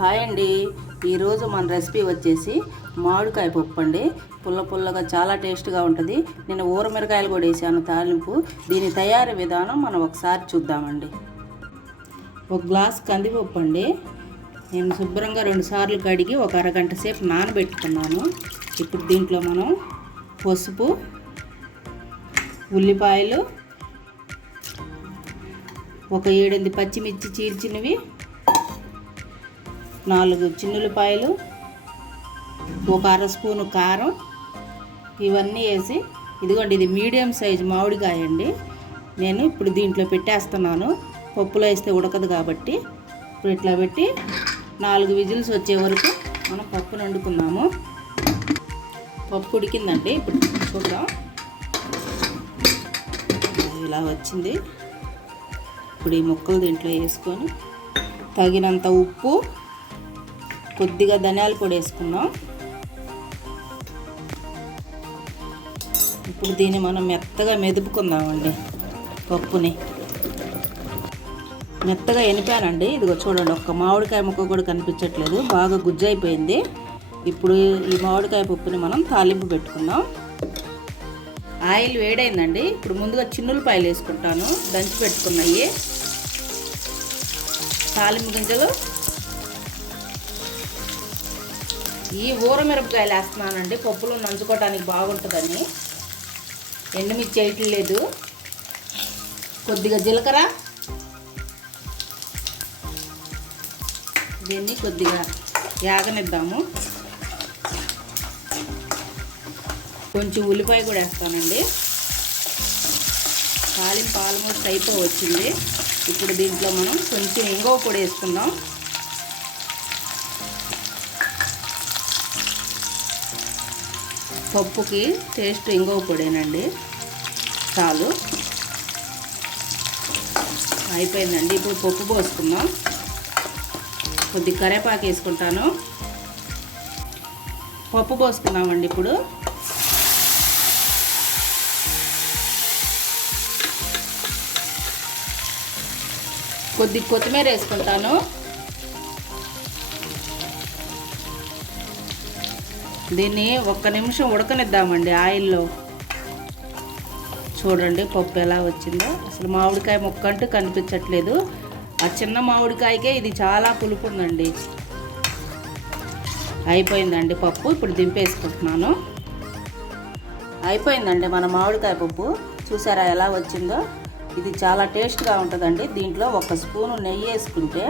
Hi అండి. ఈరోజు మన రెసిపీ వచ్చేసి మామిడికాయ పప్పు అండి. పుల్ల పుల్లగా చాలా టేస్ట్గా ఉంటుంది. నేను ఊరమిరకాయలు కూడా వేసాను తాలింపు. దీని తయారీ విధానం మనం ఒకసారి చూద్దామండి. ఒక గ్లాస్ కందిపప్పు అండి. నేను శుభ్రంగా 2 సార్లు కడిగి ఒక అరగంట సేపు నానబెట్టుకున్నాను. ఇప్పుడు దీంట్లో మనం పసుపు, ఉల్లిపాయలు, ఒక 7-8 పచ్చిమిర్చి చీల్చినవి, 4 చిన్నులపాయలు, ఒక అర స్పూను కారం, ఇవన్నీ వేసి ఇదిగోండి, ఇది మీడియం సైజు మామిడికాయ అండి. నేను ఇప్పుడు దీంట్లో పెట్టేస్తున్నాను. పప్పులో వేస్తే ఉడకదు కాబట్టి ఇప్పుడు ఇట్లా పెట్టి 4 విజిల్స్ వచ్చే వరకు మనం పప్పును వండుకుందాము. పప్పు ఉడికిందండి. ఇప్పుడు చూద్దాం. ఇలా వచ్చింది. ఇప్పుడు ఈ ముక్కలు దీంట్లో వేసుకొని తగినంత ఉప్పు, కొద్దిగా ధనియాల పొడి వేసుకుందాం. ఇప్పుడు దీన్ని మనం మెత్తగా మెదుపుకుందామండి. పప్పుని మెత్తగా ఎనిపానండి. ఇదిగో చూడండి, ఒక్క మామిడికాయ ముక్క కూడా కనిపించట్లేదు, బాగా గుజ్జైపోయింది. ఇప్పుడు ఈ మామిడికాయ పప్పుని మనం తాలింపు పెట్టుకుందాం. ఆయిల్ వేడైందండి. ఇప్పుడు ముందుగా చిన్నులపాయలు వేసుకుంటాను, దంచి పెట్టుకున్నాయి. తాలింపు గింజలు, ఈ ఊరమిరపకాయలు వేస్తున్నానండి. పప్పులో నంచుకోవడానికి బాగుంటుందని. ఎండుమిర్చి వేయటం లేదు. కొద్దిగా జీలకర్ర, దీన్ని కొద్దిగా యాగనిద్దాము. కొంచెం ఉల్లిపాయ కూడా వేస్తానండి. తాలింపు ఆల్మోస్ట్ అయిపోవచ్చింది. ఇప్పుడు దీంట్లో మనం కొంచెం ఇంగువ పొడి వేసుకుందాం. పప్పుకి టేస్ట్ ఇంగువ పొడేనండి, చాలు. అయిపోయిందండి. ఇప్పుడు పప్పు పోసుకుందాం. కొద్ది కరివేపాకు వేసుకుంటాను. పప్పు పోసుకుందామండి. ఇప్పుడు కొద్ది కొత్తిమీర వేసుకుంటాను. దీన్ని 1 నిమిషం ఉడకనిద్దామండి ఆయిల్లో. చూడండి పప్పు ఎలా వచ్చిందో. అసలు మామిడికాయ ముక్క అంటూ కనిపించట్లేదు. ఆ చిన్న మామిడికాయకే ఇది చాలా పులుపు ఉందండి. అయిపోయిందండి పప్పు. ఇప్పుడు దింపేసుకుంటున్నాను. అయిపోయిందండి మన మామిడికాయ పప్పు. చూసారా ఎలా వచ్చిందో. ఇది చాలా టేస్ట్గా ఉంటుందండి. దీంట్లో 1 స్పూను నెయ్యి వేసుకుంటే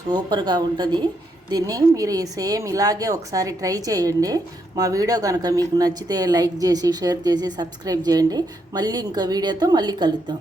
సూపర్గా ఉంటుంది. దీన్ని మీరు సేమ్ ఇలాగే ఒకసారి ట్రై చేయండి. మా వీడియో కనుక మీకు నచ్చితే లైక్ చేసి, షేర్ చేసి, సబ్స్క్రైబ్ చేయండి. మళ్ళీ ఇంకో వీడియోతో మళ్ళీ కలుద్దాం.